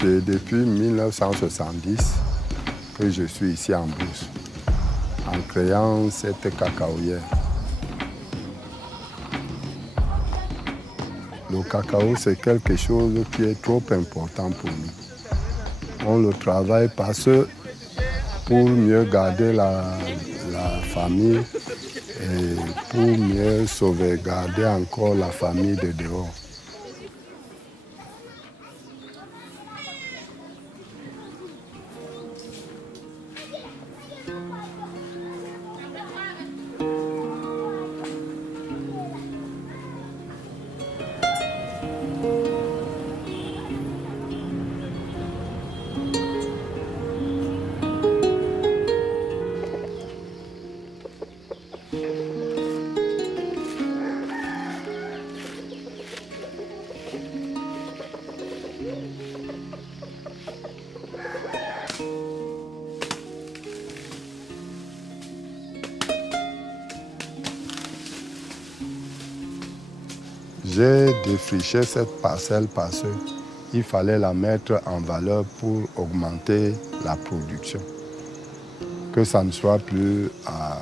C'est depuis 1970 que je suis ici en Brousse, en créant cette cacaoyère. Le cacao, c'est quelque chose qui est trop important pour nous. On le travaille parce que pour mieux garder la famille et pour mieux sauvegarder encore la famille de dehors. J'ai défriché cette parcelle parce qu'il fallait la mettre en valeur pour augmenter la production. Que ça ne soit plus à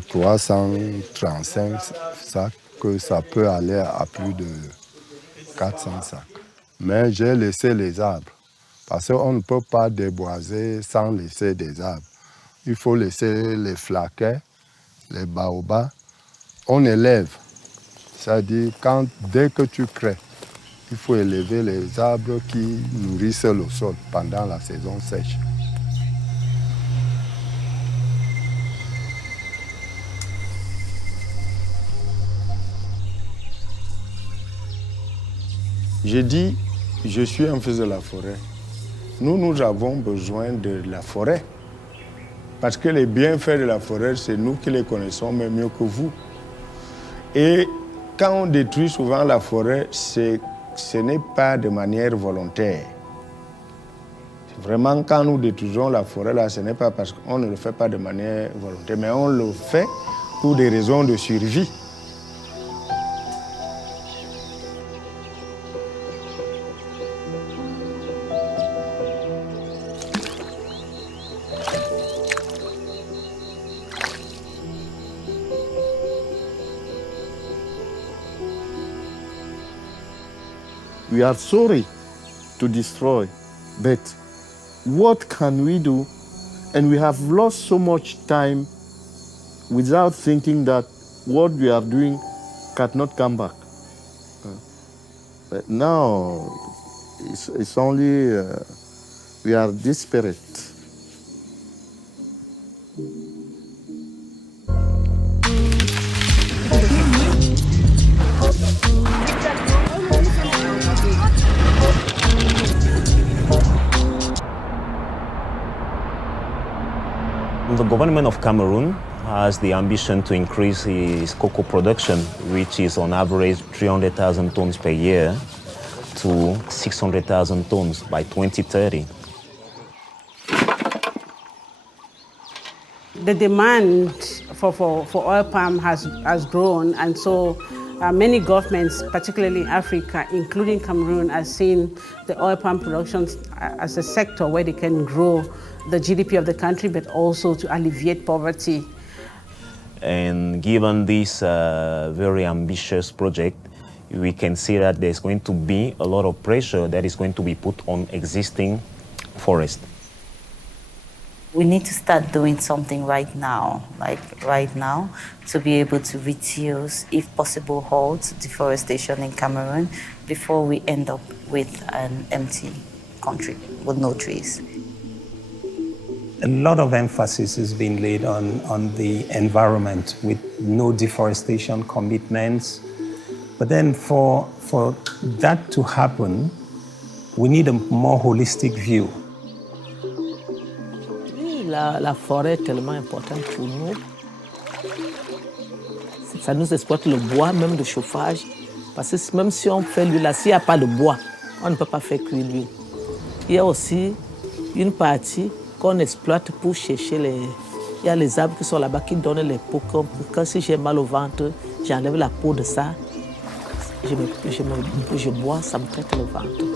335 sacs, que ça peut aller à plus de 400 sacs. Mais j'ai laissé les arbres, parce qu'on ne peut pas déboiser sans laisser des arbres. Il faut laisser les flaquets, les baobabs. On élève. C'est-à-dire, dès que tu crées, il faut élever les arbres qui nourrissent le sol pendant la saison sèche. J'ai dit, je suis un fils de la forêt. Nous avons besoin de la forêt. Parce que les bienfaits de la forêt, c'est nous qui les connaissons, mais mieux que vous. Et quand on détruit souvent la forêt, ce n'est pas de manière volontaire. Vraiment, quand nous détruisons la forêt, là, ce n'est pas parce qu'on ne le fait pas de manière volontaire, mais on le fait pour des raisons de survie. We are sorry to destroy, but what can we do? And we have lost so much time without thinking that what we are doing cannot come back. But now, it's only we are desperate. The government of Cameroon has the ambition to increase its cocoa production, which is on average 300,000 tons per year, to 600,000 tons by 2030. The demand for oil palm has grown, and so many governments, particularly in Africa, including Cameroon, are seeing the oil palm production as a sector where they can grow the GDP of the country, but also to alleviate poverty. And given this very ambitious project, we can see that there's going to be a lot of pressure that is going to be put on existing forests. We need to start doing something right now, to be able to reduce, if possible, halt deforestation in Cameroon before we end up with an empty country with no trees. A lot of emphasis is being laid on the environment with no deforestation commitments. But then for that to happen, we need a more holistic view. La forêt est tellement importante pour nous. Ça nous exploite le bois, même de chauffage. Parce que même si on fait l'huile, s'il n'y a pas de bois, on ne peut pas faire cuire l'huile. Il y a aussi une partie qu'on exploite pour chercher les... Il y a les arbres qui sont là-bas qui donnent les peaux. Quand si j'ai mal au ventre, j'enlève la peau de ça. Je bois, ça me traite le ventre.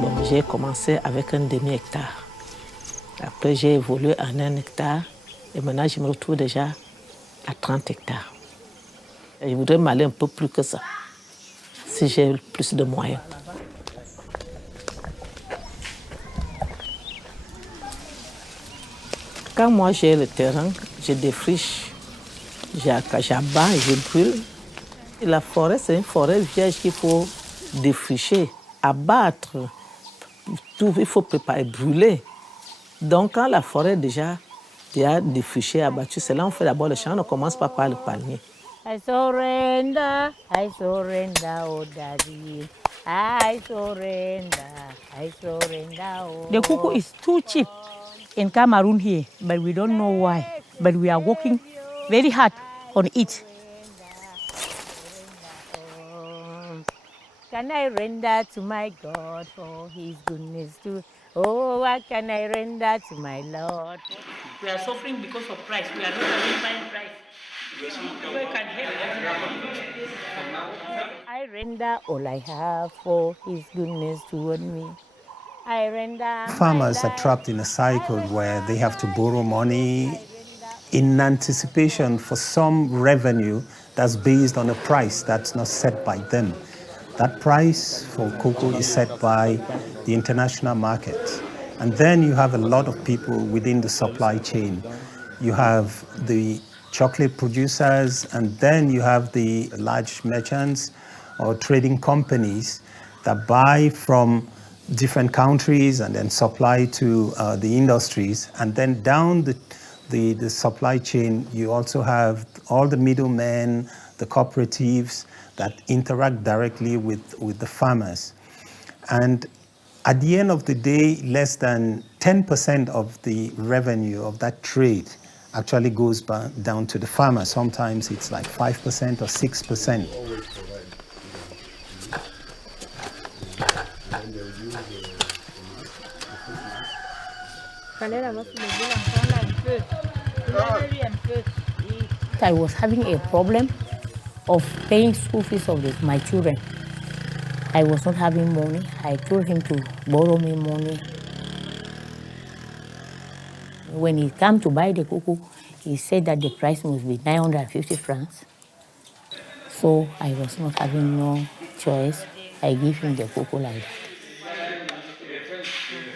Bon, j'ai commencé avec un demi-hectare. Après, j'ai évolué en 1 hectare. Et maintenant, je me retrouve déjà à 30 hectares. Et je voudrais m'aller un peu plus que ça, si j'ai plus de moyens. Quand moi j'ai le terrain, je défriche, j'abats et je brûle. Et la forêt, c'est une forêt vierge qu'il faut défricher, abattre. Tout, il faut préparer, brûler. Donc quand la forêt est déjà défrichée, abattue, c'est là qu'on fait d'abord le champ, on commence pas par le palmier. I surrender, oh daddy. I surrender, oh. The cocoa is too cheap in Cameroon here, but we don't know why. But we are working very hard on it. Can I render to my God for his goodness too? Oh, what can I render to my Lord? We are suffering because of price. We are not having fine price. Can help. I render all I have for his goodness toward me. I render. Farmers are trapped in a cycle where they have to borrow money in anticipation for some revenue that's based on a price that's not set by them. That price for cocoa is set by the international market. And then you have a lot of people within the supply chain. You have the chocolate producers, and then you have the large merchants or trading companies that buy from different countries and then supply to the industries. And then down the supply chain, you also have all the middlemen, the cooperatives that interact directly with the farmers. And at the end of the day, less than 10% of the revenue of that trade actually goes down to the farmer. Sometimes it's like 5% or 6%. I was having a problem of paying school fees of my children. I was not having money. I told him to borrow me money. When he came to buy the cocoa, he said that the price must be 950 francs. So I was not having no choice. I gave him the cocoa like that.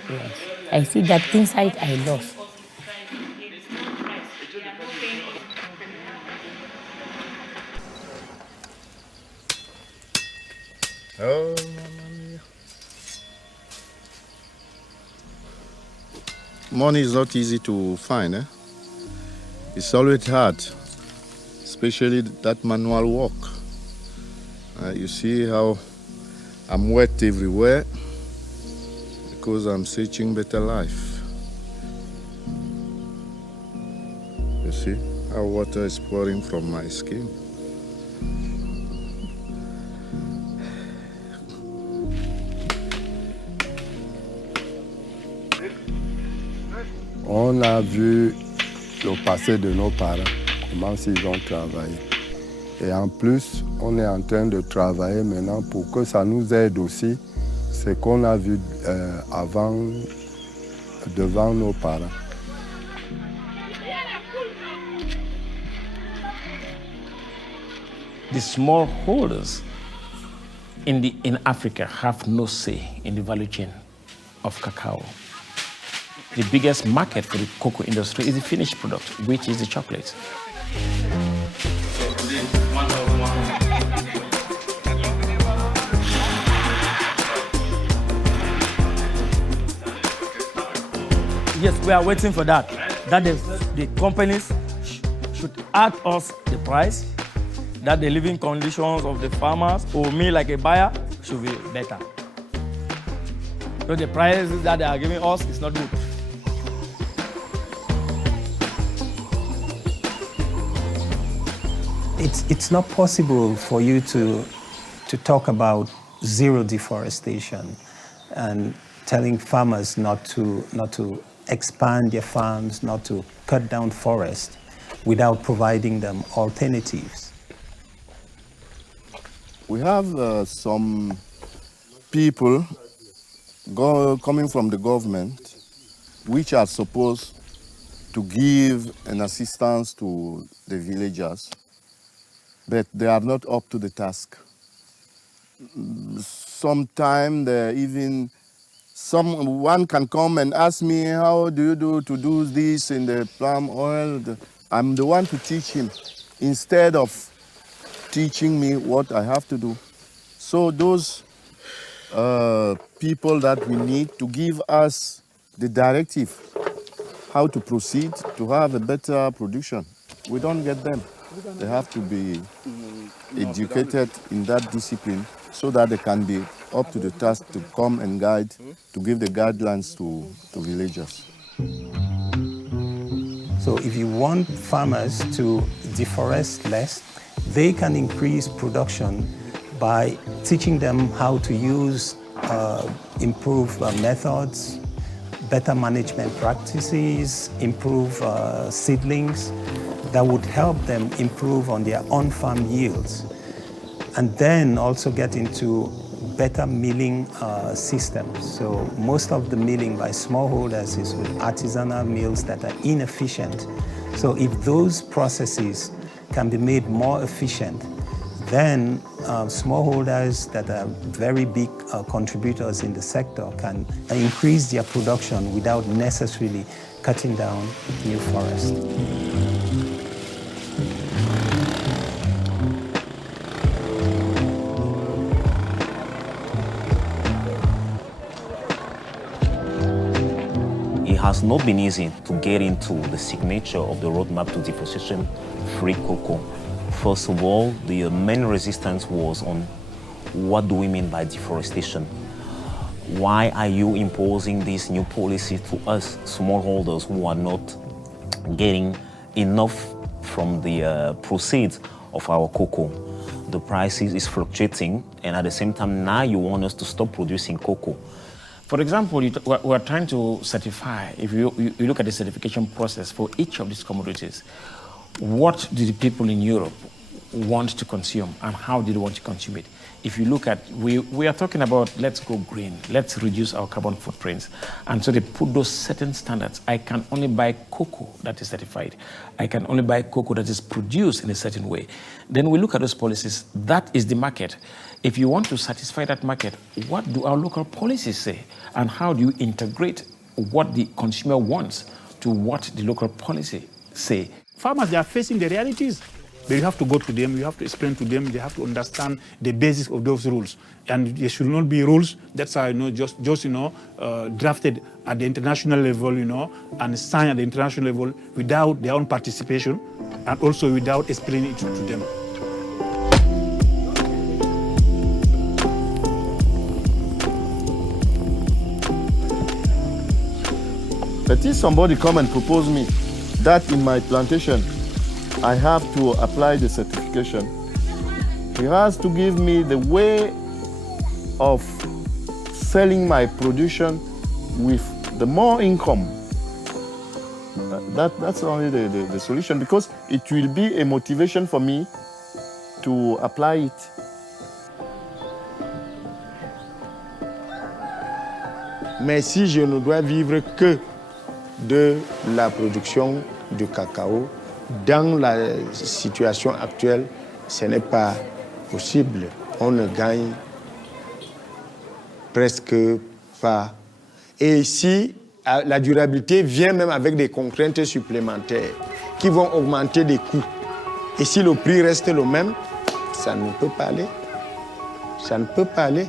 Yes. I see that inside I lost. Oh, money is not easy to find. It's always hard, especially that manual work. You see how I'm wet everywhere because I'm searching better life. You see how water is pouring from my skin. On a vu le passé de nos parents, comment ils ont travaillé. Et en plus, on est en train de travailler maintenant pour que ça nous aide aussi, ce qu'on a vu avant, devant nos parents. the smallholders in Africa have no say in the value chain of cacao. The biggest market for the cocoa industry is the finished product, which is the chocolate. Yes, we are waiting for that. That is, the companies should add us the price, that the living conditions of the farmers, or me like a buyer, should be better. So the prices that they are giving us is not good. It's not possible for you to talk about zero deforestation and telling farmers not to expand their farms, not to cut down forests without providing them alternatives. We have some people coming from the government which are supposed to give an assistance to the villagers, but they are not up to the task. Sometimes someone can come and ask me, how do you do to do this in the palm oil? I'm the one to teach him instead of teaching me what I have to do. So those people that we need to give us the directive how to proceed to have a better production, we don't get them. They have to be educated in that discipline so that they can be up to the task to come and guide, to give the guidelines to villagers. So if you want farmers to deforest less, they can increase production by teaching them how to use improved methods, better management practices, improve seedlings that would help them improve on their on-farm yields. And then also get into better milling systems. So most of the milling by smallholders is with artisanal mills that are inefficient. So if those processes can be made more efficient, then smallholders that are very big contributors in the sector can increase their production without necessarily cutting down new forest. It has not been easy to get into the signature of the roadmap to deforestation-free cocoa. First of all, the main resistance was on what do we mean by deforestation? Why are you imposing this new policy to us smallholders who are not getting enough from the proceeds of our cocoa? The price is fluctuating, and at the same time now you want us to stop producing cocoa. For example, we are trying to certify, if you look at the certification process for each of these commodities, what do the people in Europe want to consume and how do they want to consume it? If you look at, we are talking about let's go green, let's reduce our carbon footprints. And so they put those certain standards. I can only buy cocoa that is certified. I can only buy cocoa that is produced in a certain way. Then we look at those policies. That is the market. If you want to satisfy that market, what do our local policies say? And how do you integrate what the consumer wants to what the local policy say? Farmers, they are facing the realities. But you have to go to them, you have to explain to them, they have to understand the basis of those rules. And there should not be rules that are just drafted at the international level, and signed at the international level without their own participation and also without explaining it to them. But if somebody come and propose me that in my plantation I have to apply the certification, he has to give me the way of selling my production with the more income. That's only the solution, because it will be a motivation for me to apply it. Mais si je ne dois vivre que de la production de cacao, dans la situation actuelle, ce n'est pas possible. On ne gagne presque pas. Et ici, la durabilité vient même avec des contraintes supplémentaires qui vont augmenter les coûts. Et si le prix reste le même, ça ne peut pas aller. Ça ne peut pas aller.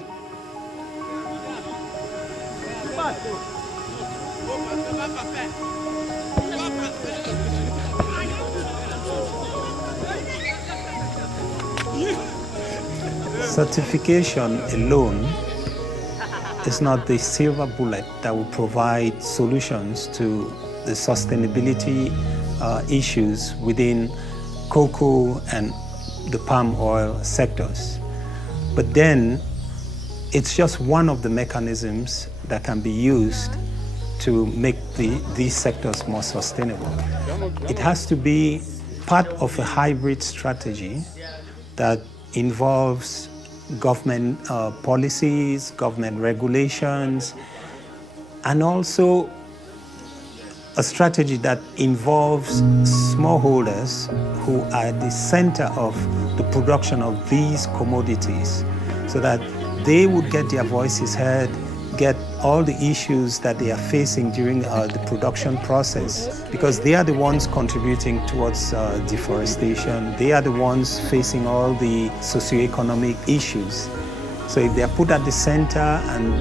Certification alone is not the silver bullet that will provide solutions to the sustainability issues within cocoa and the palm oil sectors. But then it's just one of the mechanisms that can be used to make these sectors more sustainable. It has to be part of a hybrid strategy that involves government policies, government regulations, and also a strategy that involves smallholders who are at the center of the production of these commodities, so that they would get their voices heard, get all the issues that they are facing during the production process, because they are the ones contributing towards deforestation. They are the ones facing all the socioeconomic issues. So if they are put at the center and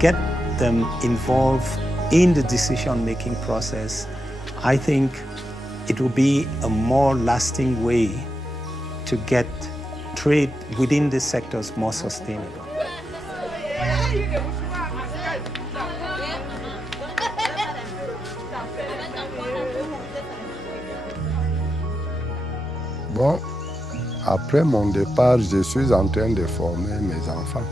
get them involved in the decision-making process, I think it will be a more lasting way to get trade within the sectors more sustainable. Bon, après mon départ, je suis en train de former mes enfants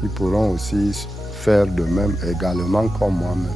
qui pourront aussi faire de même également comme moi-même.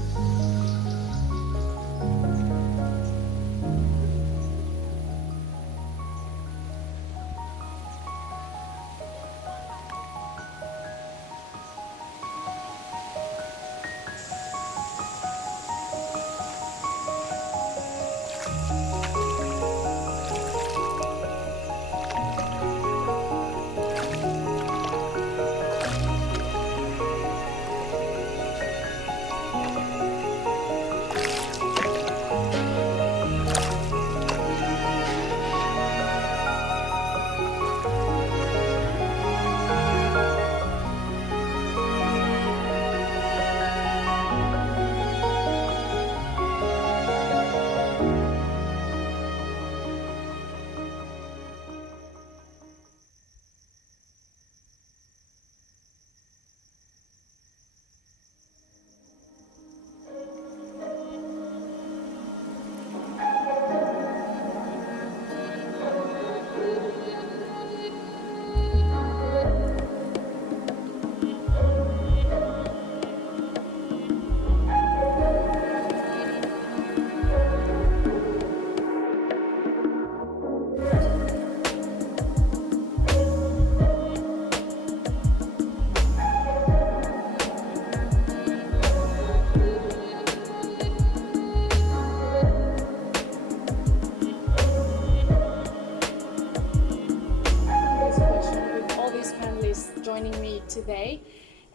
Joining me today,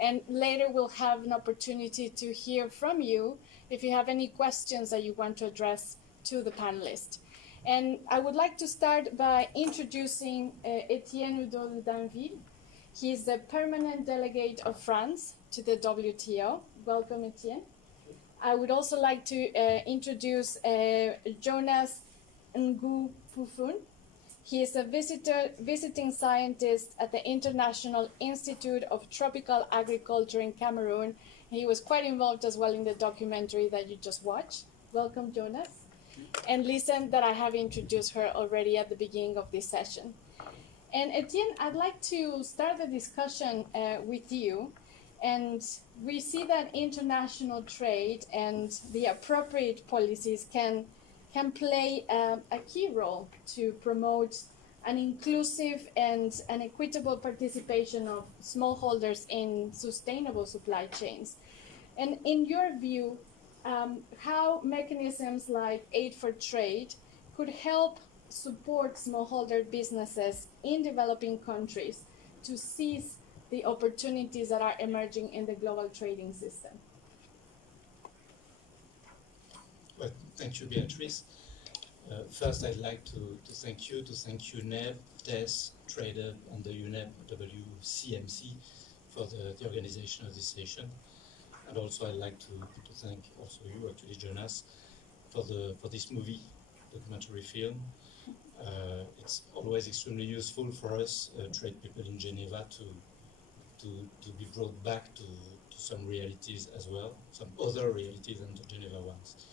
and later we'll have an opportunity to hear from you if you have any questions that you want to address to the panelists. And I would like to start by introducing Etienne Udo de Danville. He is the permanent delegate of France to the WTO. Welcome, Etienne. I would also like to introduce Jonas Ngu Fufun. He is a visiting scientist at the International Institute of Tropical Agriculture in Cameroon. He was quite involved as well in the documentary that you just watched. Welcome, Jonas. And listen that I have introduced her already at the beginning of this session. And Etienne, I'd like to start the discussion with you. And we see that international trade and the appropriate policies can play a key role to promote an inclusive and an equitable participation of smallholders in sustainable supply chains. And in your view, how mechanisms like aid for trade could help support smallholder businesses in developing countries to seize the opportunities that are emerging in the global trading system? Well, thank you, Beatrice. First, I'd like to thank you, NEB, TESS, TradeUp, and the UNEP WCMC for the organization of this session. And also, I'd like to thank also you, actually, Jonas, for this movie, documentary film. It's always extremely useful for us, trade people in Geneva, to be brought back to some realities as well, some other realities than the Geneva ones.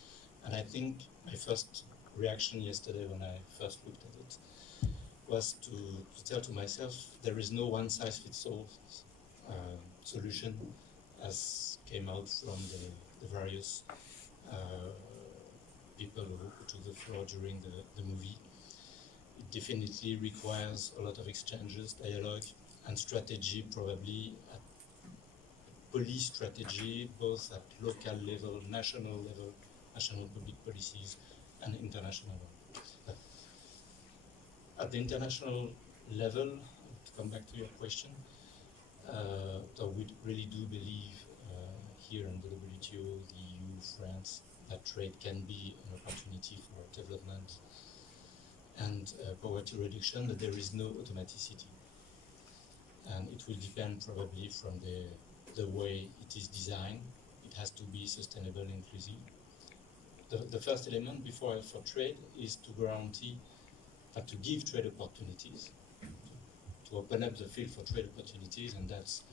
And I think my first reaction yesterday when I first looked at it was to tell to myself there is no one-size-fits-all solution as came out from the various people who took the floor during the movie. It definitely requires a lot of exchanges, dialogue, and strategy, probably at police strategy, both at local level, national public policies, and international level. At the international level, to come back to your question, so we really do believe here in the WTO, the EU, France, that trade can be an opportunity for development and poverty reduction, that there is no automaticity. And it will depend probably from the way it is designed. It has to be sustainable and inclusive. The first element before for trade is to guarantee, to give trade opportunities, to open up the field for trade opportunities, and that's,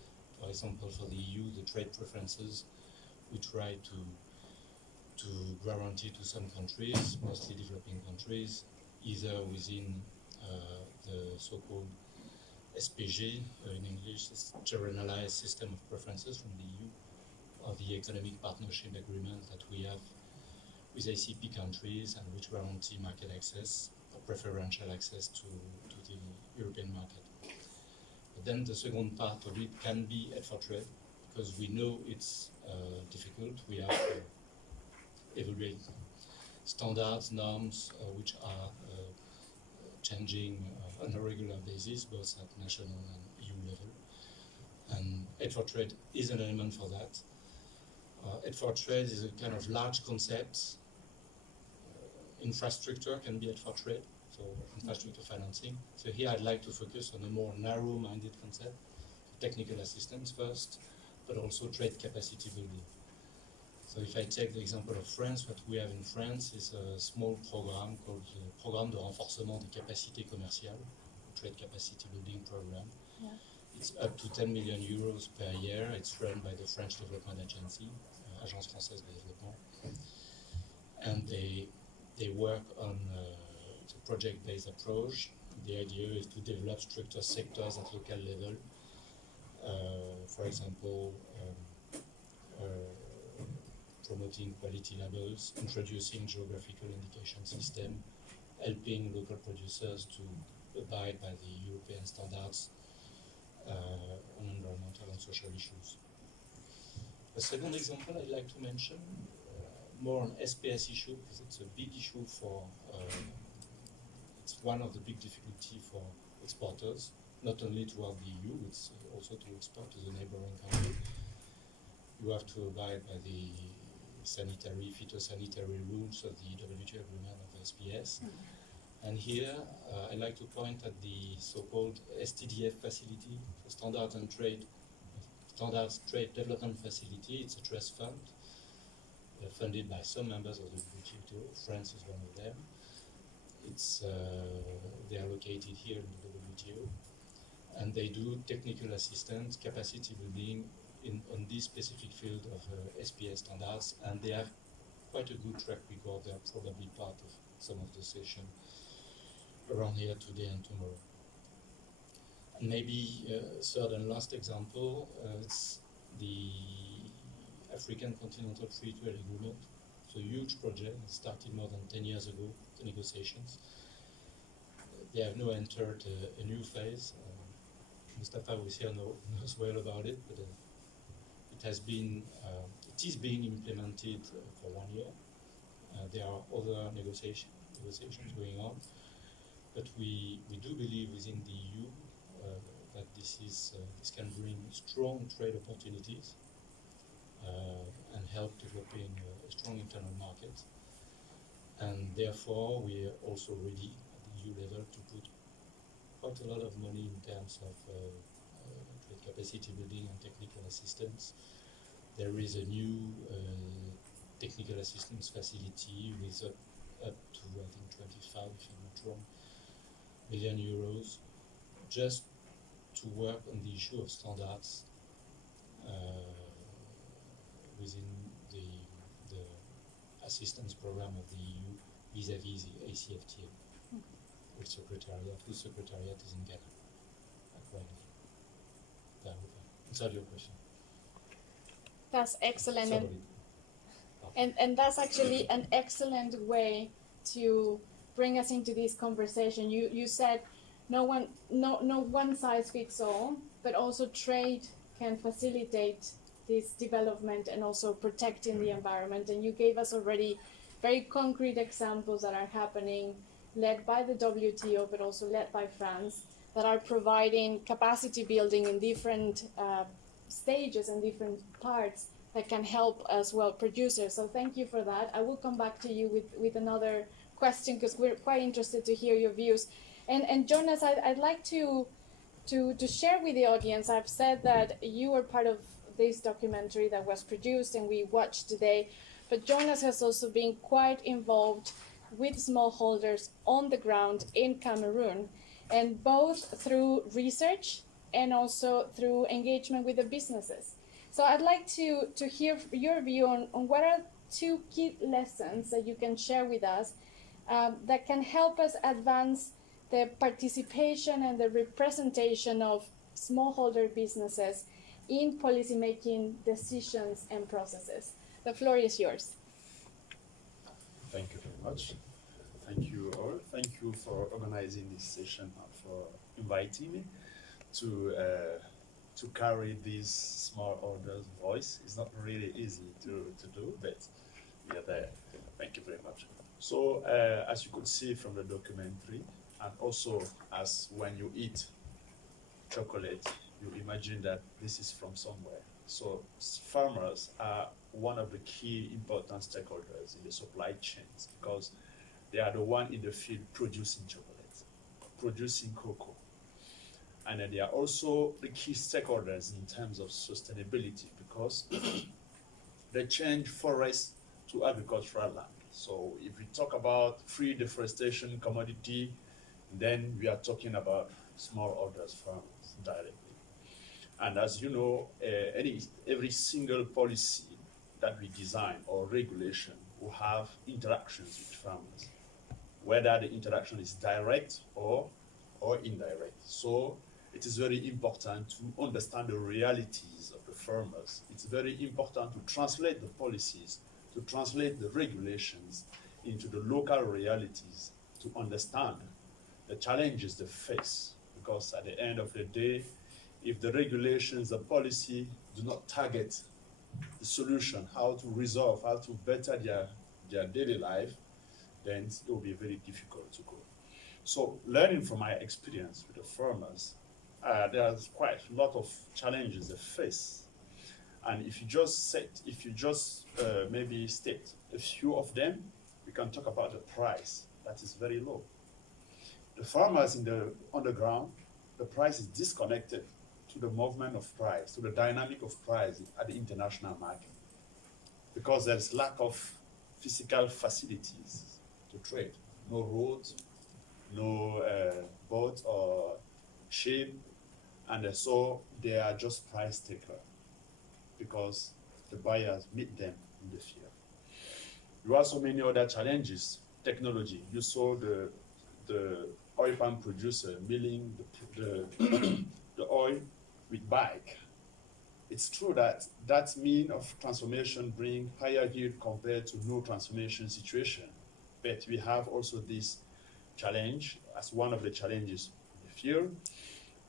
for example, for the EU, the trade preferences we try to guarantee to some countries, mostly developing countries, either within the so-called SPG, in English, it's Generalized System of Preferences from the EU, or the Economic Partnership Agreement that we have with ACP countries and which guarantee market access or preferential access to the European market. But then the second part of it can be aid for trade, because we know it's difficult. We have to evaluate standards, norms, which are changing on a regular basis, both at national and EU level. And aid for trade is an element for that. Aid for trade is a kind of large concept. Infrastructure can be aid for trade, so infrastructure financing. So here I'd like to focus on a more narrow-minded concept, technical assistance first, but also trade capacity building. So if I take the example of France, what we have in France is a small program called the Programme de renforcement des capacités commerciales, trade capacity building program. Yeah. It's up to 10 million euros per year. It's run by the French Development Agency, Agence Française de Développement. And they work on a project-based approach. The idea is to develop structured sectors at local level. For example, promoting quality labels, introducing geographical indication system, helping local producers to abide by the European standards on environmental and social issues. A second example I'd like to mention, more on SPS issue, because it's a big issue for, it's one of the big difficulties for exporters, not only toward the EU, it's also to export to the neighboring country. You have to abide by the sanitary, phytosanitary rules of the WTO agreement of SPS. And here, I'd like to point at the so-called STDF facility, the Standards Trade Development Facility. It's a trust fund funded by some members of the WTO. France is one of them. It's they are located here in the WTO, and they do technical assistance, capacity building on this specific field of SPS standards, and they have quite a good track record. They are probably part of some of the session around here today and tomorrow. And maybe third and last example, it's the African Continental Free Trade Agreement. It's a huge project. It started more than 10 years ago, the negotiations. They have now entered a new phase. Mustafa was here knows well about it, but it is being implemented for 1 year. There are other negotiations going on. but we do believe within the EU that this can bring strong trade opportunities and help developing a strong internal market. And therefore, we are also ready at the EU level to put quite a lot of money in terms of trade capacity building and technical assistance. There is a new technical assistance facility with up to, I think, 25, if I'm not wrong, million euros, just to work on the issue of standards within the assistance program of the EU vis-à-vis the ACFTA, whose secretariat is in Ghana. Answer your question. That's excellent. And that's actually an excellent way to bring us into this conversation. You said no one size fits all, but also trade can facilitate this development and also protecting the environment. And you gave us already very concrete examples that are happening, led by the WTO, but also led by France, that are providing capacity building in different stages and different parts that can help as well producers. So thank you for that. I will come back to you with another question because we're quite interested to hear your views. And Jonas, I'd like to share with the audience. I've said that you were part of this documentary that was produced and we watched today, but Jonas has also been quite involved with smallholders on the ground in Cameroon, and both through research and also through engagement with the businesses. So I'd like to hear your view on what are two key lessons that you can share with us that can help us advance the participation and the representation of smallholder businesses in policymaking decisions and processes. The floor is yours. Thank you very much. Thank you all. Thank you for organizing this session and for inviting me to carry this smallholders' voice. It's not really easy to do, but we are there. Thank you very much. So, as you could see from the documentary, and also as when you eat chocolate, you imagine that this is from somewhere. So, farmers are one of the key important stakeholders in the supply chains because they are the one in the field producing chocolate, producing cocoa. And they are also the key stakeholders in terms of sustainability because they change forest to agricultural land. So if we talk about free deforestation commodity, then we are talking about smallholders farmers directly. And as you know, every single policy that we design or regulation will have interactions with farmers, whether the interaction is direct or indirect. So it is very important to understand the realities of the farmers. It's very important to translate the policies, to translate the regulations into the local realities, to understand the challenges they face. Because at the end of the day, if the regulations, the policy do not target the solution, how to resolve, how to better their daily life, then it will be very difficult to go. So learning from my experience with the farmers, there's quite a lot of challenges they face. And if you just maybe state a few of them, we can talk about the price that is very low. The farmers on the ground, the price is disconnected to the movement of price, to the dynamic of price at the international market, because there's lack of physical facilities to trade. No roads, no boat or ship, and so they are just price taker because the buyers meet them in the field. There are so many other challenges. Technology. You saw the oil palm producer milling the oil with bike. It's true that that mean of transformation bring higher yield compared to no transformation situation. But we have also this challenge as one of the challenges in the field.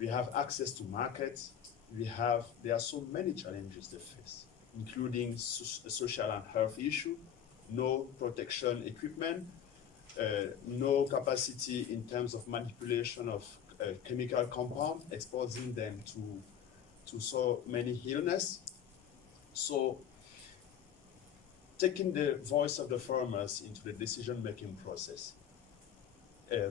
We have access to markets. There are so many challenges they face, including social and health issue, no protection equipment, no capacity in terms of manipulation of chemical compound, exposing them to so many illness. So taking the voice of the farmers into the decision-making process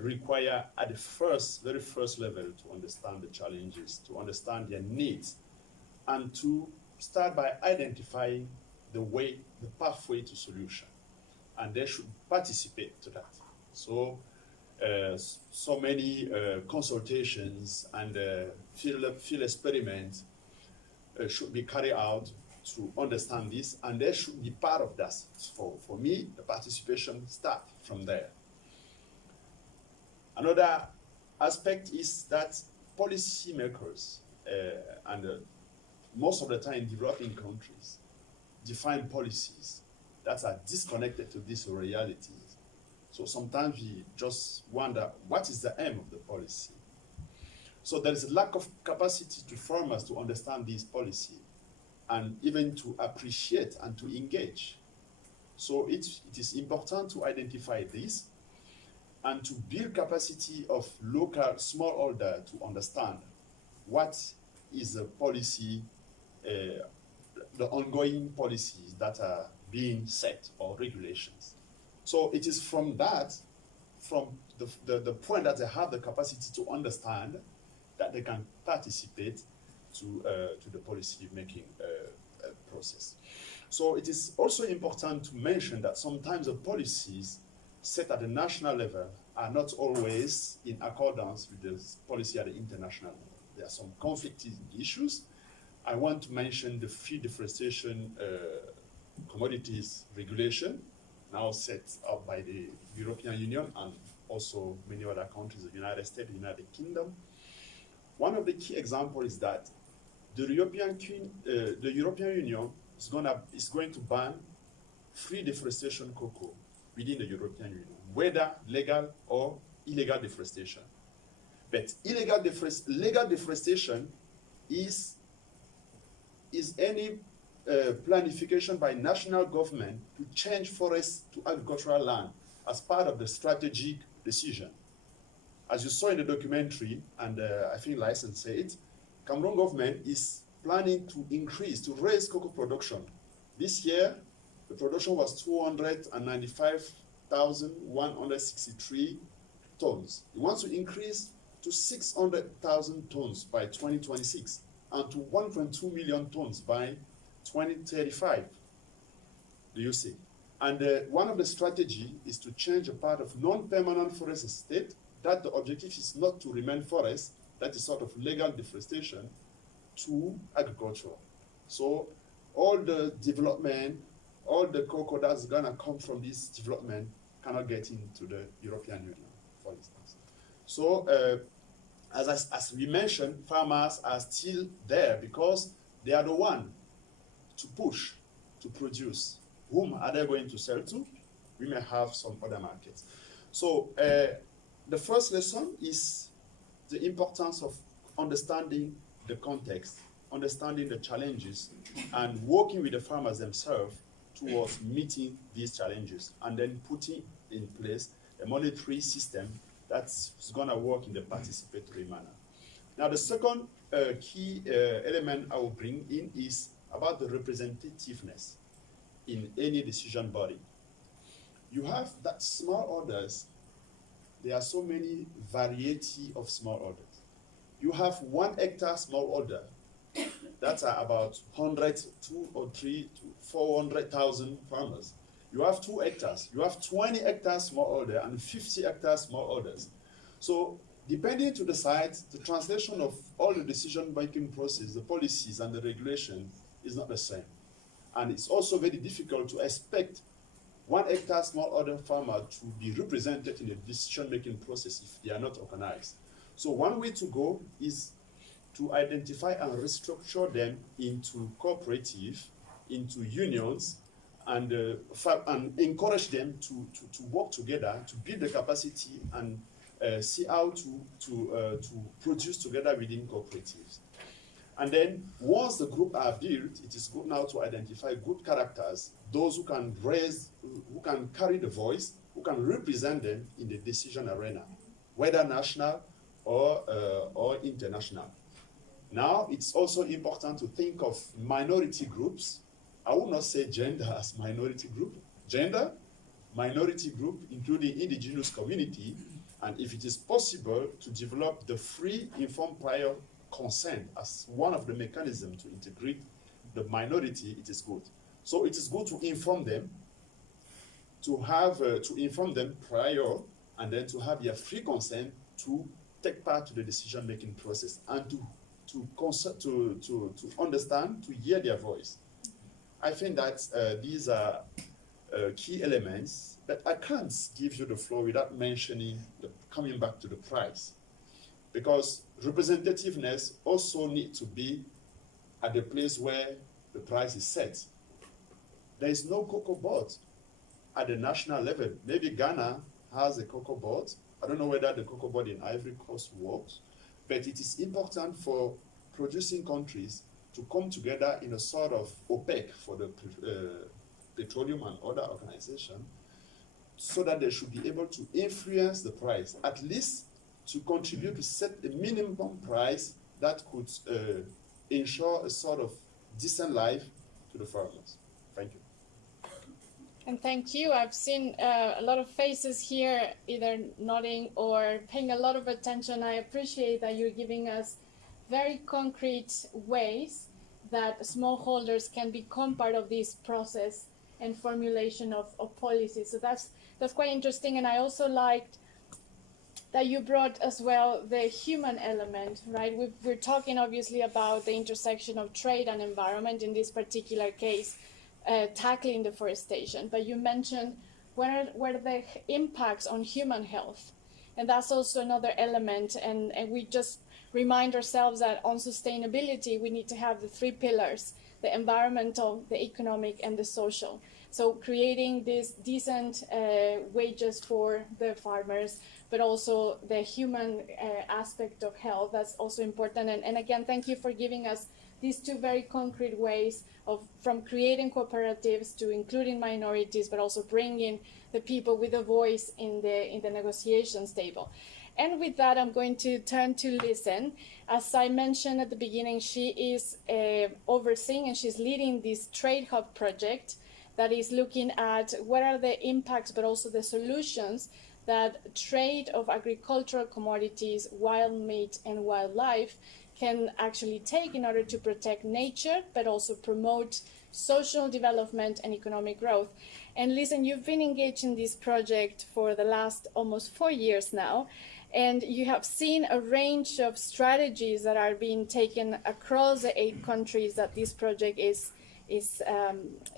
require at the very first level to understand the challenges, to understand their needs, and to start by identifying the pathway to solution. And they should participate to that. So, so many consultations and field experiments should be carried out to understand this, and they should be part of that. For me, the participation starts from there. Another aspect is that policymakers, and most of the time in developing countries, define policies that are disconnected to these realities. So sometimes we just wonder, what is the aim of the policy? So there is a lack of capacity to farmers to understand these policies and even to appreciate and to engage. So it is important to identify this and to build capacity of local smallholder to understand what is the policy, the ongoing policies that are being set or regulations. So it is from that, from the point that they have the capacity to understand, that they can participate to the policy making process. So it is also important to mention that sometimes the policies set at the national level are not always in accordance with the policy at the international level. There are some conflicting issues. I want to mention the free deforestation commodities regulation, now set up by the European Union and also many other countries, the United States, the United Kingdom. One of the key examples is that the European Union is going to ban free deforestation cocoa within the European Union, whether legal or illegal deforestation. But legal deforestation is any planification by national government to change forests to agricultural land as part of the strategic decision. As you saw in the documentary, and I think License said it, Cameroon government is planning to raise cocoa production. This year, the production was 295,163 tons. It wants to increase to 600,000 tons by 2026 and to 1.2 million tons by 2035. Do you see? And one of the strategy is to change a part of non-permanent forest estate, that the objective is not to remain forest, that is sort of legal deforestation, to agriculture. So all the development, all the cocoa that's gonna come from this development cannot get into the European Union, for instance. So as we mentioned, farmers are still there because they are the one to push, to produce. Whom are they going to sell to? We may have some other markets. So the first lesson is the importance of understanding the context, understanding the challenges, and working with the farmers themselves towards meeting these challenges, and then putting in place a monetary system that's going to work in the participatory manner. Now, the second key element I will bring in is about the representativeness in any decision body. You have that smallholders, there are so many variety of smallholders. You have 1 hectare smallholder, that are about 100, 2 or 3 to 400,000 farmers. You have 2 hectares, you have 20 hectares smallholder and 50 hectares smallholders. So depending to the site, the translation of all the decision-making process, the policies and the regulation is not the same. And it's also very difficult to expect 1 hectare smallholder farmer to be represented in the decision-making process if they are not organized. So one way to go is to identify and restructure them into cooperative, into unions, and encourage them to work together to build the capacity and see how to produce together within cooperatives. And then once the group are built, it is good now to identify good characters, those who can carry the voice, who who can represent them in the decision arena, whether national or international. Now, it's also important to think of minority groups. I will not say gender as minority group. Gender, minority group, including indigenous community, and if it is possible to develop the free informed prior consent as one of the mechanisms to integrate the minority, it is good. So it is good to inform them, to inform them prior, and then to have their free consent to take part to the decision-making process and to understand, to hear their voice. I think that these are key elements, but I can't give you the floor without mentioning, coming back to the price, because representativeness also needs to be at the place where the price is set. There is no cocoa board at the national level. Maybe Ghana has a cocoa board. I don't know whether the cocoa board in Ivory Coast works, but it is important for producing countries to come together in a sort of OPEC for the petroleum and other organizations, so that they should be able to influence the price, at least to contribute to set a minimum price that could ensure a sort of decent life to the farmers. Thank you. And thank you. I've seen a lot of faces here either nodding or paying a lot of attention. I appreciate that you're giving us very concrete ways that smallholders can become part of this process and formulation of policies. So that's quite interesting. And I also liked that you brought as well the human element, right? We're talking obviously about the intersection of trade and environment in this particular case, tackling deforestation, but you mentioned what are the impacts on human health, and that's also another element. And we just remind ourselves that on sustainability we need to have the three pillars: the environmental, the economic, and the social. So creating these decent wages for the farmers, but also the human aspect of health, that's also important. And again, thank you for giving us these two very concrete ways of from creating cooperatives to including minorities, but also bringing the people with a voice in the negotiations table. And with that, I'm going to turn to Listen. As I mentioned at the beginning, she is overseeing and she's leading this Trade Hub project that is looking at what are the impacts, but also the solutions that trade of agricultural commodities, wild meat, and wildlife can actually take in order to protect nature, but also promote social development and economic growth. And Listen, you've been engaged in this project for the last almost 4 years now, and you have seen a range of strategies that are being taken across the 8 countries that this project is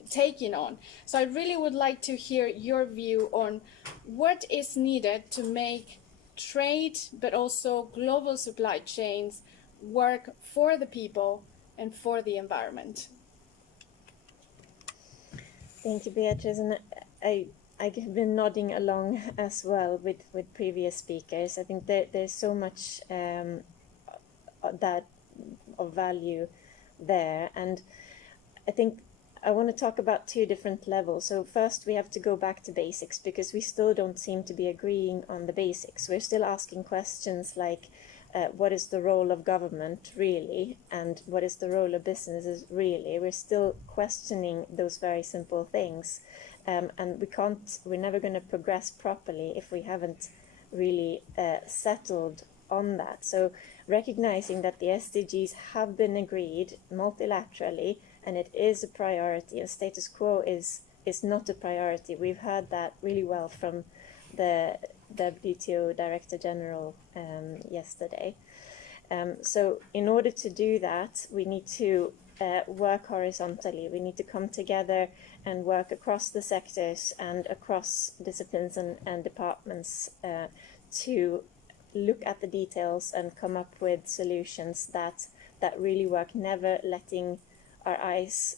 taking on. So I really would like to hear your view on what is needed to make trade, but also global supply chains work for the people and for the environment. Thank you, Beatrice. And I've been nodding along as well with previous speakers. I think there's so much that of value there. And I think I want to talk about 2 different levels. So first, we have to go back to basics, because we still don't seem to be agreeing on the basics. We're still asking questions like, what is the role of government really, and what is the role of businesses really? We're still questioning those very simple things, and we're never going to progress properly if we haven't really settled on that. So recognizing that the SDGs have been agreed multilaterally, and it is a priority, and status quo is not a priority. We've heard that really well from the WTO Director General yesterday. So in order to do that, we need to work horizontally. We need to come together and work across the sectors and across disciplines and departments to look at the details and come up with solutions that really work, never letting our eyes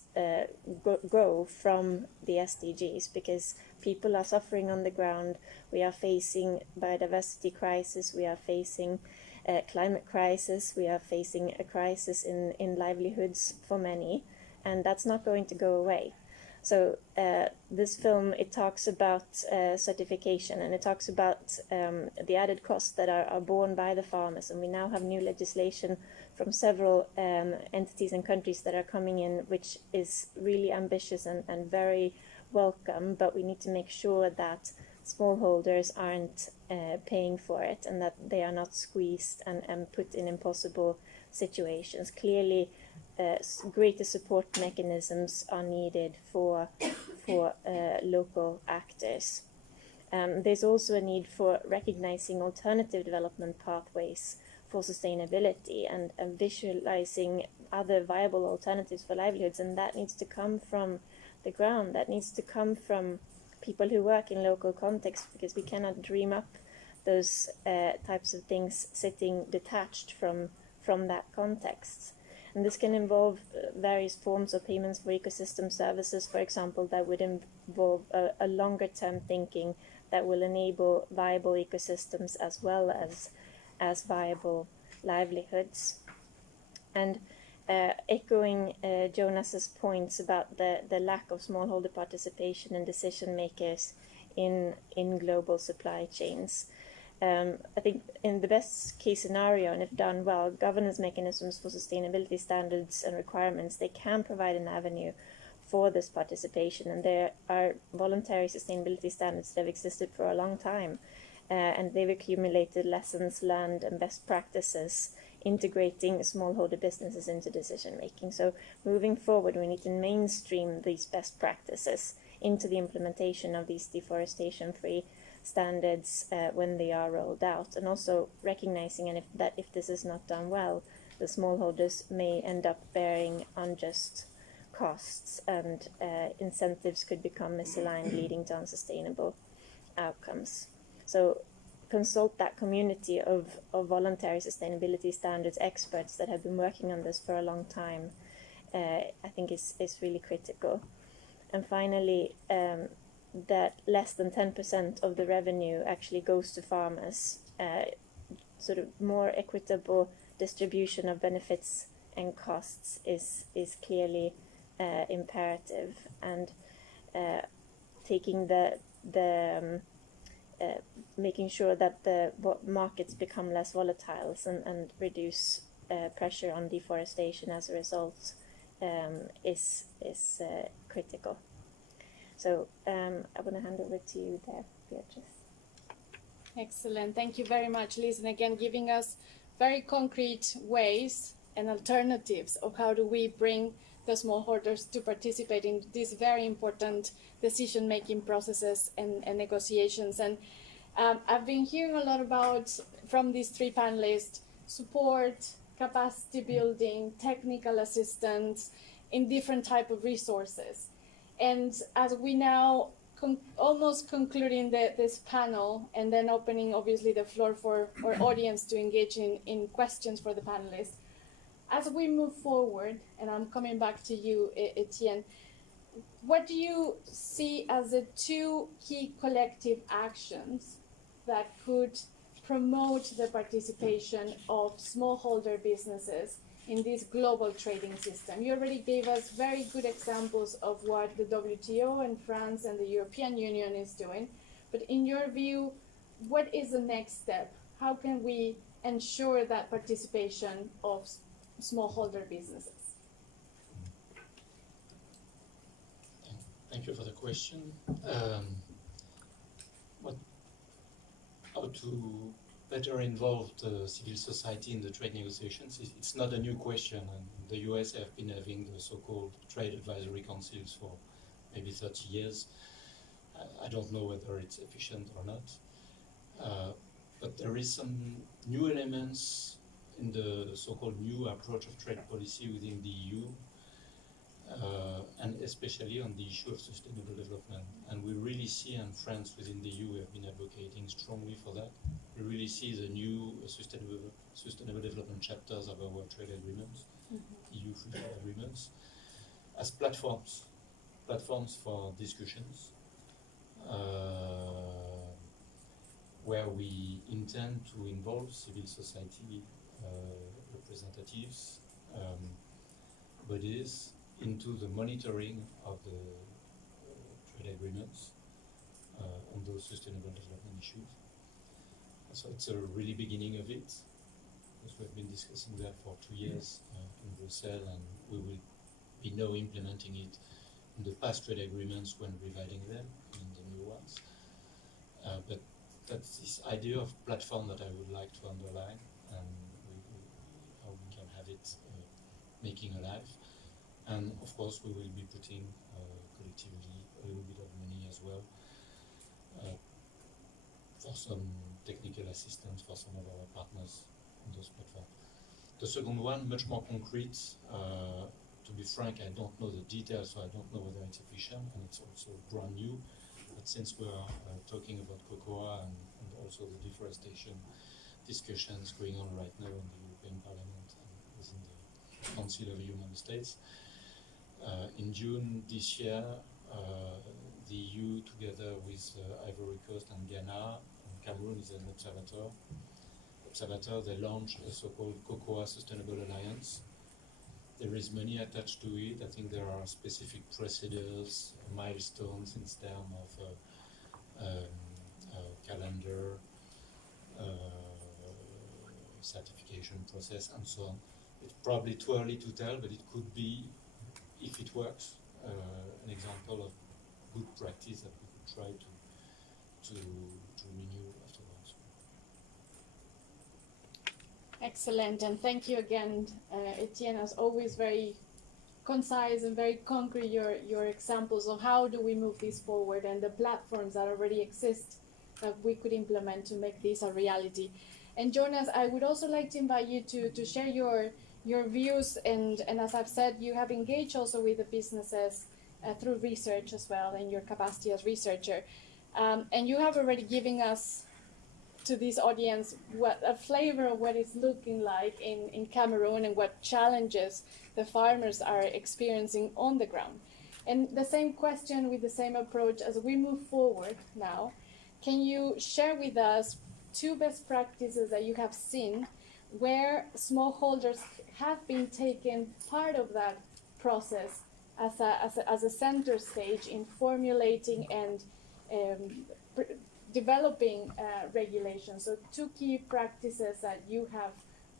go from the SDGs, because people are suffering on the ground. We are facing biodiversity crisis, we are facing climate crisis, we are facing a crisis in livelihoods for many, and that's not going to go away. So this film, it talks about certification, and it talks about the added costs that are borne by the farmers. And we now have new legislation from several entities and countries that are coming in, which is really ambitious and very welcome, but we need to make sure that smallholders aren't paying for it, and that they are not squeezed and put in impossible situations. Clearly, greater support mechanisms are needed for local actors. There's also a need for recognizing alternative development pathways for sustainability and visualizing other viable alternatives for livelihoods, and that needs to come from the ground. That needs to come from people who work in local contexts, because we cannot dream up those types of things sitting detached from that context. And this can involve various forms of payments for ecosystem services, for example, that would involve a longer term thinking that will enable viable ecosystems as well as viable livelihoods. And echoing Jonas's points about the lack of smallholder participation and decision makers in global supply chains. I think in the best case scenario, and if done well, governance mechanisms for sustainability standards and requirements, they can provide an avenue for this participation. And there are voluntary sustainability standards that have existed for a long time, and they've accumulated lessons learned and best practices integrating smallholder businesses into decision making. So moving forward, we need to mainstream these best practices into the implementation of these deforestation-free standards when they are rolled out, and also recognizing if this is not done well, the smallholders may end up bearing unjust costs, and incentives could become misaligned, leading to unsustainable outcomes. So consult that community of voluntary sustainability standards experts that have been working on this for a long time. I think is really critical. And finally, that less than 10% of the revenue actually goes to farmers. Sort of more equitable distribution of benefits and costs is clearly imperative, and taking making sure that the markets become less volatile and reduce pressure on deforestation as a result is critical. So I'm going to hand over to you there, Beatrice. Excellent. Thank you very much, Liz. And again, giving us very concrete ways and alternatives of how do we bring the smallholders to participate in these very important decision-making processes and negotiations. And I've been hearing a lot about, from these three panelists, support, capacity building, technical assistance in different type of resources. And as we now almost concluding this panel, and then opening obviously the floor for our audience to engage in questions for the panelists, as we move forward, and I'm coming back to you, Etienne, what do you see as the two key collective actions that could promote the participation of smallholder businesses in this global trading system? You already gave us very good examples of what the WTO and France and the European Union is doing, but in your view, what is the next step? How can we ensure that participation of smallholder businesses? Thank you for the question. How to better involve the civil society in the trade negotiations? It's not a new question, and the US have been having the so-called trade advisory councils for maybe 30 years. I don't know whether it's efficient or not, but there is some new elements in the so-called new approach of trade policy within the EU, and especially on the issue of sustainable development. And we really see, and France within the EU have been advocating strongly for that. We really see the new sustainable development chapters of our trade agreements, EU free trade agreements, as platforms for discussions, where we intend to involve civil society representatives, bodies, into the monitoring of trade agreements on those sustainable development issues. So it's a really beginning of it, because we've been discussing that for 2 years in Brussels, and we will be now implementing it in the past trade agreements when revising them in the new ones. But that's this idea of platform that I would like to underline, and how we can have it making alive. And of course, we will be putting collectively a little bit of money as well for some technical assistance for some of our partners on those platforms. The second one, much more concrete. To be frank, I don't know the details, so I don't know whether it's efficient, and it's also brand new. But since we are talking about cocoa and also the deforestation discussions going on right now in the European Parliament and within the Council of EU Member States, in June this year, the EU, together with Ivory Coast and Ghana, and Cameroon is an observator, they launched a so-called Cocoa Sustainable Alliance. There is money attached to it. I think there are specific procedures, milestones in terms of calendar, certification process, and so on. It's probably too early to tell, but it could be, if it works, an example of good practice that we could try to renew afterwards. Excellent, and thank you again, Etienne, as always, very concise and very concrete, your examples of how do we move this forward and the platforms that already exist that we could implement to make this a reality. And Jonas, I would also like to invite you to share your views, and as I've said, you have engaged also with the businesses through research as well in your capacity as researcher. And you have already given us, to this audience, what a flavor of what it's looking like in Cameroon and what challenges the farmers are experiencing on the ground. And the same question with the same approach as we move forward now, can you share with us 2 best practices that you have seen where smallholders have been taken part of that process as a center stage in formulating and developing regulations? So 2 key practices that you have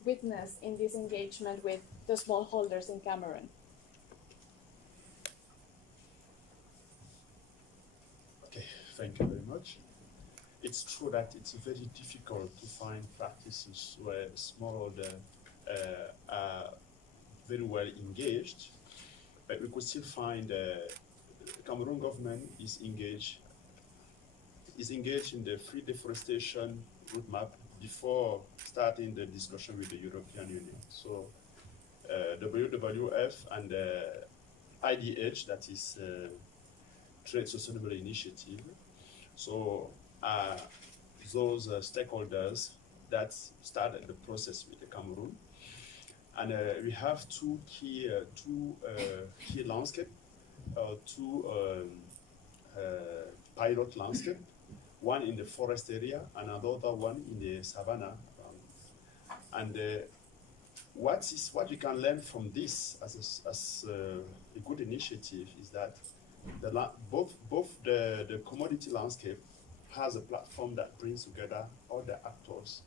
witnessed in this engagement with the smallholders in Cameroon. Okay, thank you very much. It's true that it's very difficult to find practices where smallholders are very well engaged, but we could still find the Cameroon government is engaged in the free deforestation roadmap before starting the discussion with the European Union. So WWF and IDH, that is Trade Sustainable Initiative, so those stakeholders that started the process with the Cameroon. And we have two key landscape, two pilot landscape, one in the forest area and another one in the savanna. And what we can learn from this as a good initiative is that both the commodity landscape has a platform that brings together all the actors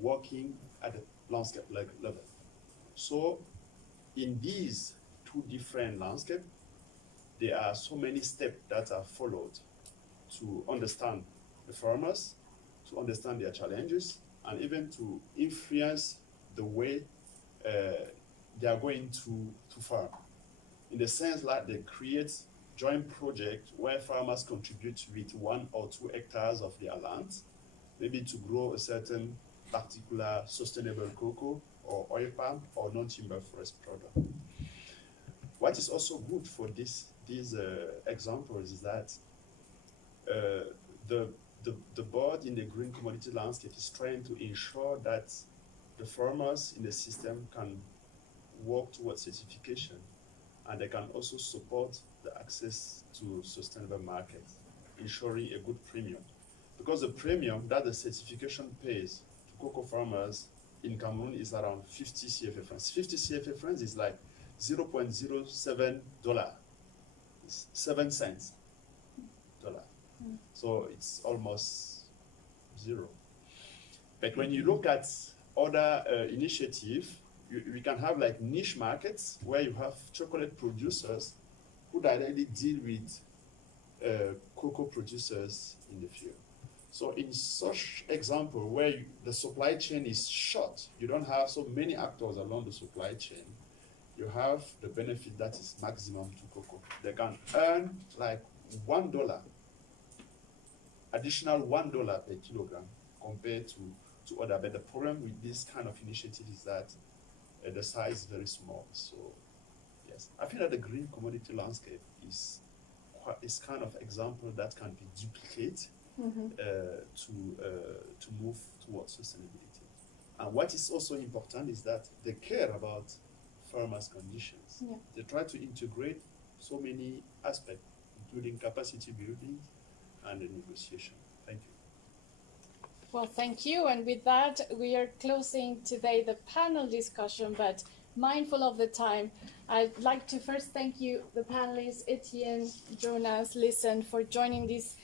working at the landscape level. So in these 2 different landscapes, there are so many steps that are followed to understand the farmers, to understand their challenges, and even to influence the way they are going to farm. In the sense that they create joint project where farmers contribute with 1 or 2 hectares of their land, maybe to grow a certain particular sustainable cocoa or oil palm or non-timber forest product. What is also good for these examples is that the board in the green commodity landscape is trying to ensure that the farmers in the system can work towards certification, and they can also support the access to sustainable markets, ensuring a good premium. Because the premium that the certification pays to cocoa farmers in Cameroon is around 50 CFA francs. 50 CFA francs is like $0.07, 7 cents. So it's almost zero. But when you look at other initiatives, we can have like niche markets where you have chocolate producers who directly deal with cocoa producers in the field. So in such example where the supply chain is short, you don't have so many actors along the supply chain, you have the benefit that is maximum to cocoa. They can earn like $1, additional $1 per kilogram compared to other. But the problem with this kind of initiative is that the size is very small. So yes, I think that the green commodity landscape is kind of example that can be duplicated to move towards sustainability. And what is also important is that they care about farmers' conditions. Yeah. They try to integrate so many aspects, including capacity building and the negotiation. Thank you. Well, thank you. And with that, we are closing today the panel discussion, but mindful of the time, I'd like to first thank you, the panelists, Etienne, Jonas, Listen, for joining these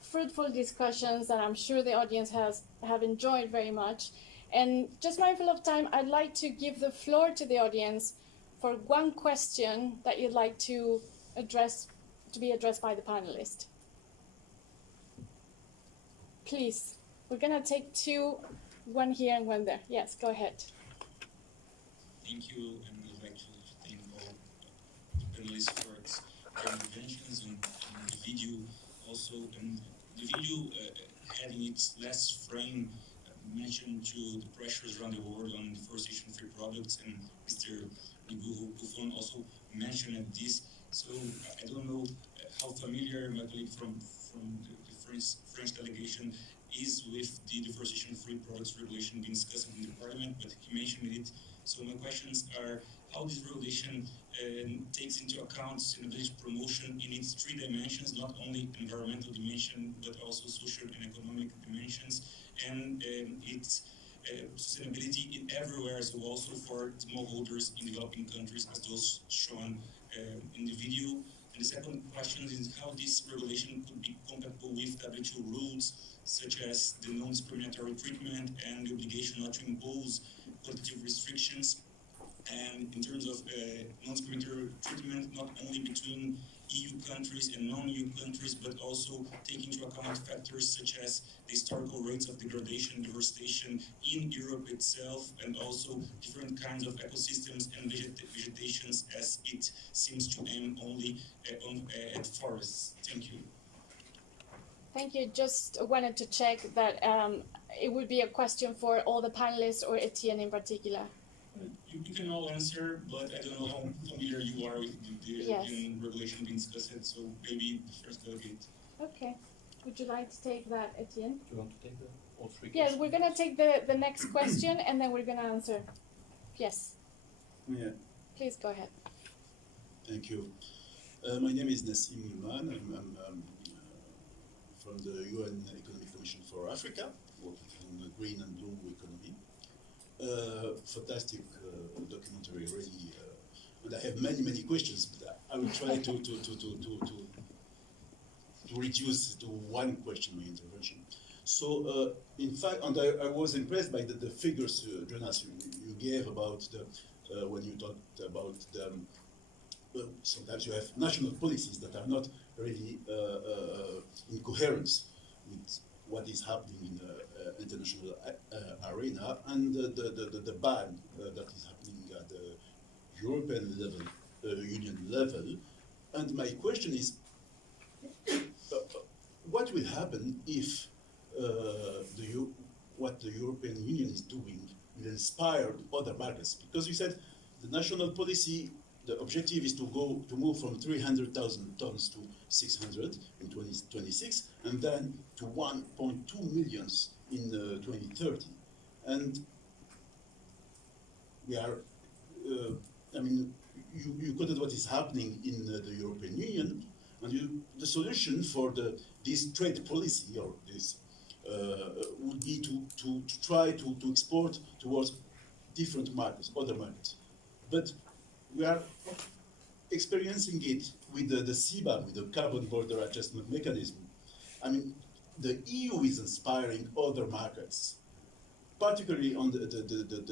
fruitful discussions that I'm sure the audience have enjoyed very much. And just mindful of time, I'd like to give the floor to the audience for one question that you'd like to be addressed by the panelists. Please, we're gonna take two, one here and one there. Yes, go ahead. Thank you, and I'd like to thank all the panelists for their interventions and the video also. And the video had in its last frame mentioned to the pressures around the world on deforestation-free products, and Mr. Buffon also mentioned this. So I don't know how familiar my colleague from the French delegation is with the deforestation-free products regulation being discussed in the parliament, but he mentioned it. So my questions are how this regulation takes into account sustainability promotion in its three dimensions, not only environmental dimension, but also social and economic dimensions, and its sustainability in everywhere, so also for smallholders in developing countries, as those shown in the video. And the second question is how this regulation could be compatible with WTO rules, such as the non-discriminatory treatment and the obligation not to impose quantitative restrictions. And in terms of non-discriminatory treatment, not only between EU countries and non-EU countries, but also taking into account factors such as the historical rates of degradation, deforestation in Europe itself, and also different kinds of ecosystems and vegetations, as it seems to aim only at forests. Thank you. Thank you. Just wanted to check that it would be a question for all the panelists or Etienne in particular. You can all answer, but I don't know how familiar you are with the European regulation being discussed, so maybe the first delegate. Okay. Would you like to take that, Etienne? Do you want to take all three questions? Yes, we're going to take the next question and then we're going to answer. Yes. Yeah. Please go ahead. Thank you. My name is Nassim Ulman. I'm from the UN Economic Commission for Africa, working on green and blue economy. Fantastic documentary, really. And I have many questions, but I will try to reduce to one question, my intervention. So, in fact, and I was impressed by the figures, Jonas, you gave about the when you talked about the. Sometimes you have national policies that are not really in coherence with what is happening in the international arena, and the ban that is happening at the European level, Union level. And my question is, what will happen if what the European Union is doing will inspire other markets? Because you said the national policy, the objective is to move from 300,000 tons to 600 in 2026, and then to 1.2 million in 2030. And we are, I mean, you quoted what is happening in the European Union, and the solution for this trade policy or this would be to try to export towards different markets, other markets. But we are experiencing it with the CBAM, with the Carbon Border Adjustment Mechanism. I mean, the EU is inspiring other markets, particularly on the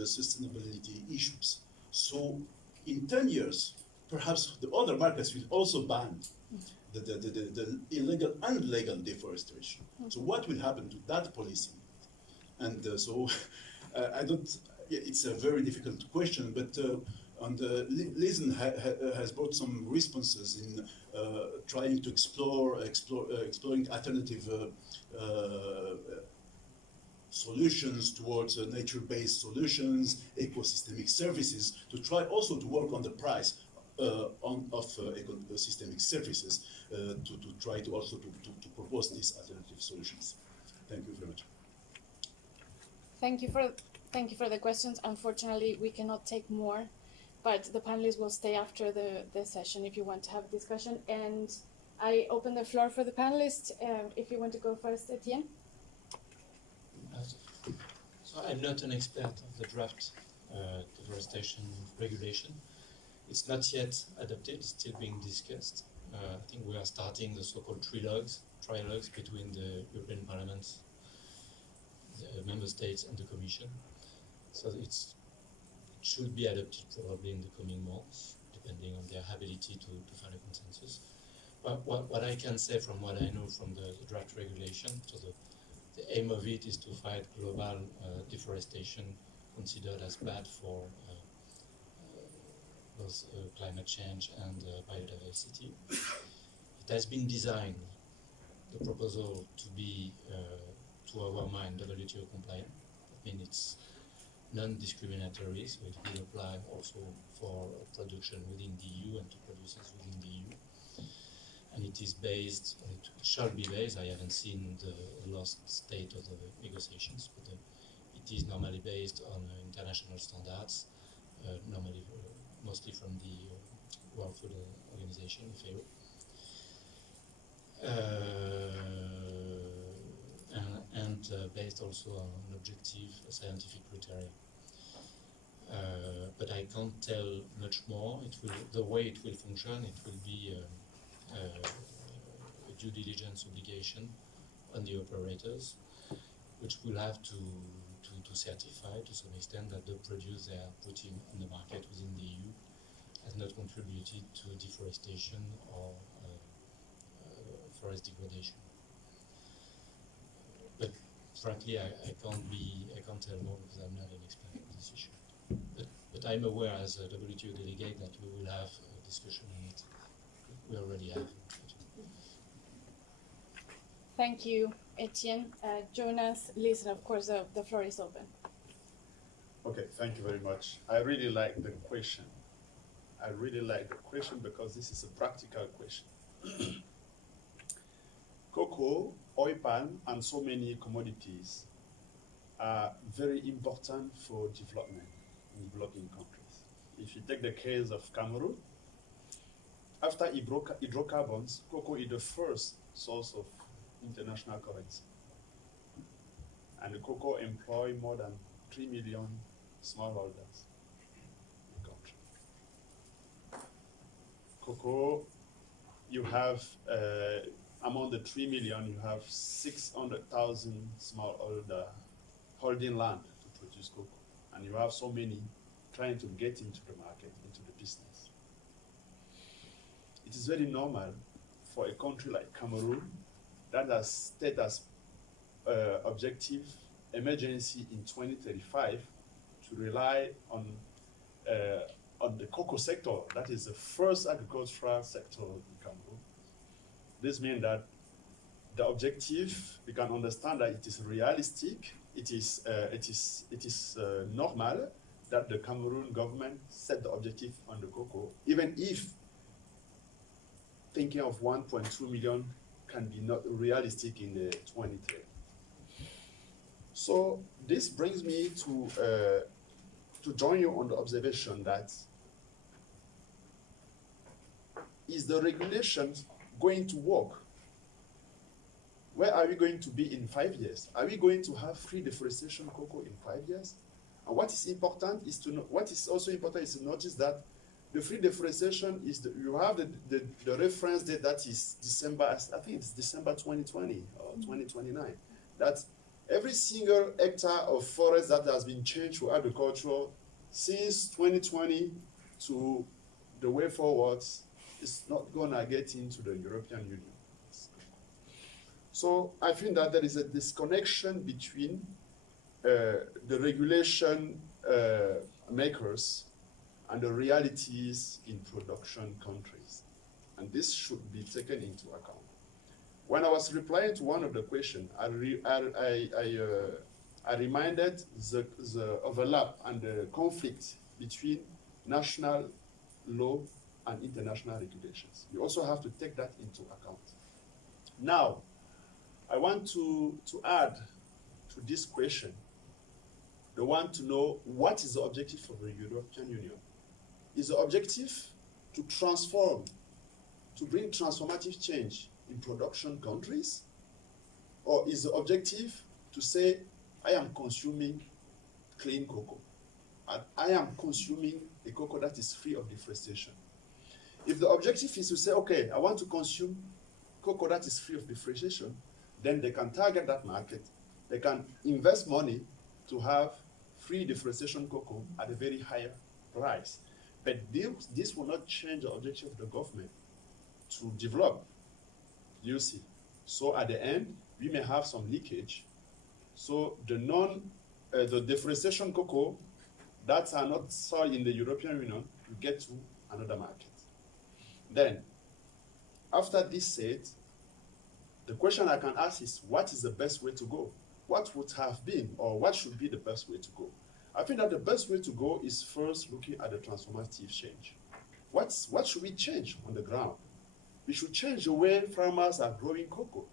sustainability issues. So in 10 years, perhaps the other markets will also ban the illegal and legal deforestation. So what will happen to that policy? And I don't, it's a very difficult question, but Lizen has brought some responses in trying to exploring alternative solutions towards nature-based solutions, ecosystemic services, to try also to work on the price of ecosystemic services, to try to also to propose these alternative solutions. Thank you very much. Thank you for the questions. Unfortunately, we cannot take more, but the panelists will stay after the session if you want to have a discussion. And I open the floor for the panelists. If you want to go first, Etienne. So I'm not an expert of the draft deforestation regulation. It's not yet adopted, it's still being discussed. I think we are starting the so-called trilogues between the European Parliament, the Member States and the Commission. So it should be adopted probably in the coming months, depending on their ability to find a consensus. But what I can say from what I know from the draft regulation, so the aim of it is to fight global deforestation considered as bad for both climate change and biodiversity. It has been designed, the proposal, to be, to our mind, WTO compliant. I mean, it's non-discriminatory, so it will apply also for production within the EU and to producers within the EU. And it is based, it shall be based, I haven't seen the last state of the negotiations, but it is normally based on international standards, normally mostly from the World Food Organization, FAO. And based also on objective scientific criteria. But I can't tell much more. The way it will function, it will be a due diligence obligation on the operators, which will have to certify to some extent that the produce they are putting on the market within the EU has not contributed to deforestation or forest degradation. But frankly, I can't tell more because I'm not an expert on this issue. But I'm aware as a WTO delegate that we will have a discussion on it. We already have. Thank you, Etienne. Jonas, Liz, of course, the floor is open. Okay, thank you very much. I really like the question. I really like the question because this is a practical question. Cocoa, oil palm, and so many commodities are very important for development in developing countries. If you take the case of Cameroon, after hydrocarbons, cocoa is the first source of international currency. And the cocoa employ more than 3 million smallholders in the country. Cocoa, you have, among the 3 million, you have 600,000 smallholder holding land to produce cocoa. And you have so many trying to get into the market, into the business. It is very normal for a country like Cameroon that has set as objective emergency in 2035 to rely on the cocoa sector. That is the first agricultural sector in Cameroon. This means that the objective, we can understand that it is realistic, it is normal that the Cameroon government set the objective on the cocoa, even if thinking of 1.2 million can be not realistic in the 2030. So this brings me to join you on the observation that is the regulation going to work? Where are we going to be in 5 years? Are we going to have free deforestation cocoa in 5 years? And what is important is to know, what is also important is to notice that the free deforestation is, you have the reference date that is December, I think it's December 2020 or 2029, that every single hectare of forest that has been changed to agriculture since 2020 to the way forward is not gonna get into the European Union. So I think that there is a disconnection between the regulation makers and the realities in production countries. And this should be taken into account. When I was replying to one of the questions, I reminded the overlap and the conflict between national law and international regulations. You also have to take that into account. Now, I want to add to this question, the one to know what is the objective of the European Union. Is the objective to transform, to bring transformative change in production countries? Or is the objective to say, I am consuming clean cocoa, and I am consuming a cocoa that is free of deforestation? If the objective is to say, okay, I want to consume cocoa that is free of deforestation, then they can target that market. They can invest money to have free deforestation cocoa at a very higher price. But this will not change the objective of the government to develop, you see. So at the end, we may have some leakage. So the deforestation cocoa that are not sold in the European Union will get to another market. Then, after this said, the question I can ask is, what is the best way to go? What would have been, or what should be the best way to go? I think that the best way to go is first looking at the transformative change. What should we change on the ground? We should change the way farmers are growing cocoa.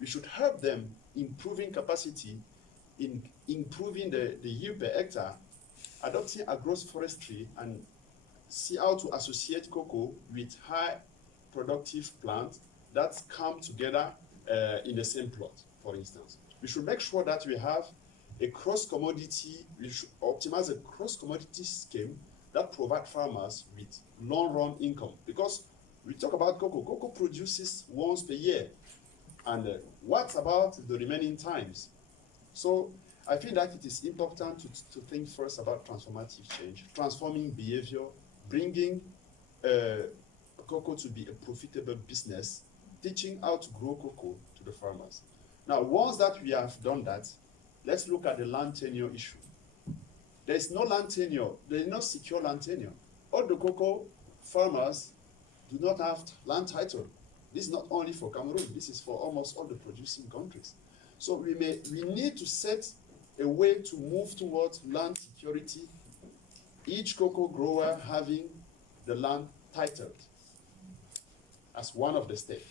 We should help them improving capacity, in improving the yield per hectare, adopting agroforestry, and see how to associate cocoa with high productive plants that come together in the same plot, for instance. We should make sure that we have a cross-commodity, we should optimize a cross-commodity scheme that provides farmers with long-run income. Because we talk about cocoa, cocoa produces once per year. And what about the remaining times? So I feel that it is important to think first about transformative change, transforming behavior, bringing cocoa to be a profitable business, teaching how to grow cocoa to the farmers. Now, once that we have done that, let's look at the land tenure issue. There is no land tenure, there is no secure land tenure. All the cocoa farmers do not have land title. This is not only for Cameroon, this is for almost all the producing countries. So we need to set a way to move towards land security, each cocoa grower having the land titled as one of the steps.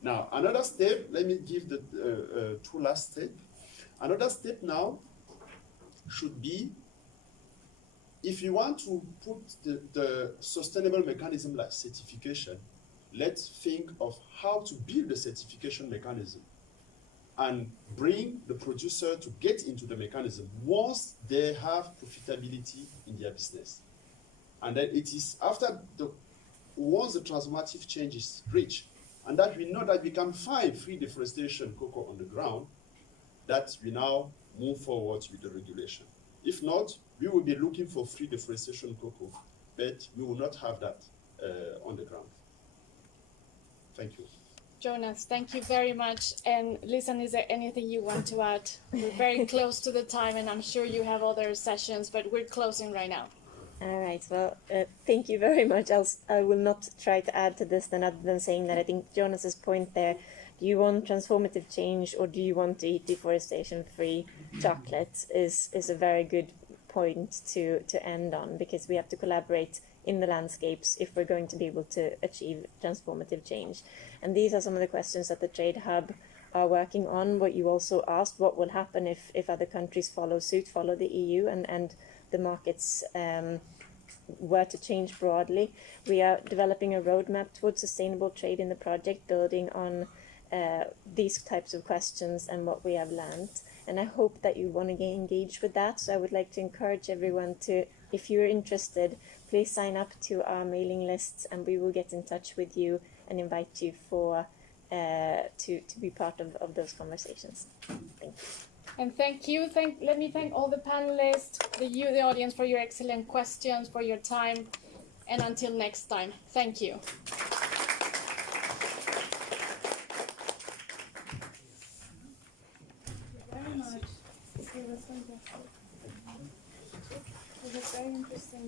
Now, another step, let me give the two last steps. Another step now should be, if you want to put the sustainable mechanism like certification, let's think of how to build the certification mechanism and bring the producer to get into the mechanism once they have profitability in their business. And then it is after once the transformative change is reached, and that we know that we can find free deforestation cocoa on the ground, that we now move forward with the regulation. If not, we will be looking for free deforestation cocoa, but we will not have that on the ground. Thank you. Jonas, thank you very much. And listen, is there anything you want to add? We're very close to the time, and I'm sure you have other sessions, but we're closing right now. All right, well, thank you very much. I will not try to add to this than other than saying that I think Jonas's point there, do you want transformative change or do you want to eat deforestation-free chocolate is a very good point to end on, because we have to collaborate in the landscapes if we're going to be able to achieve transformative change. And these are some of the questions that the Trade Hub are working on. What you also asked, what will happen if other countries follow suit, follow the EU, and the markets were to change broadly. We are developing a roadmap towards sustainable trade in the project, building on these types of questions and what we have learned. And I hope that you want to get engaged with that. So I would like to encourage everyone to if you're interested, please sign up to our mailing lists, and we will get in touch with you and invite you for to be part of those conversations. Thank you. And thank you. Let me thank all the panelists, the audience, for your excellent questions, for your time, and until next time, thank you.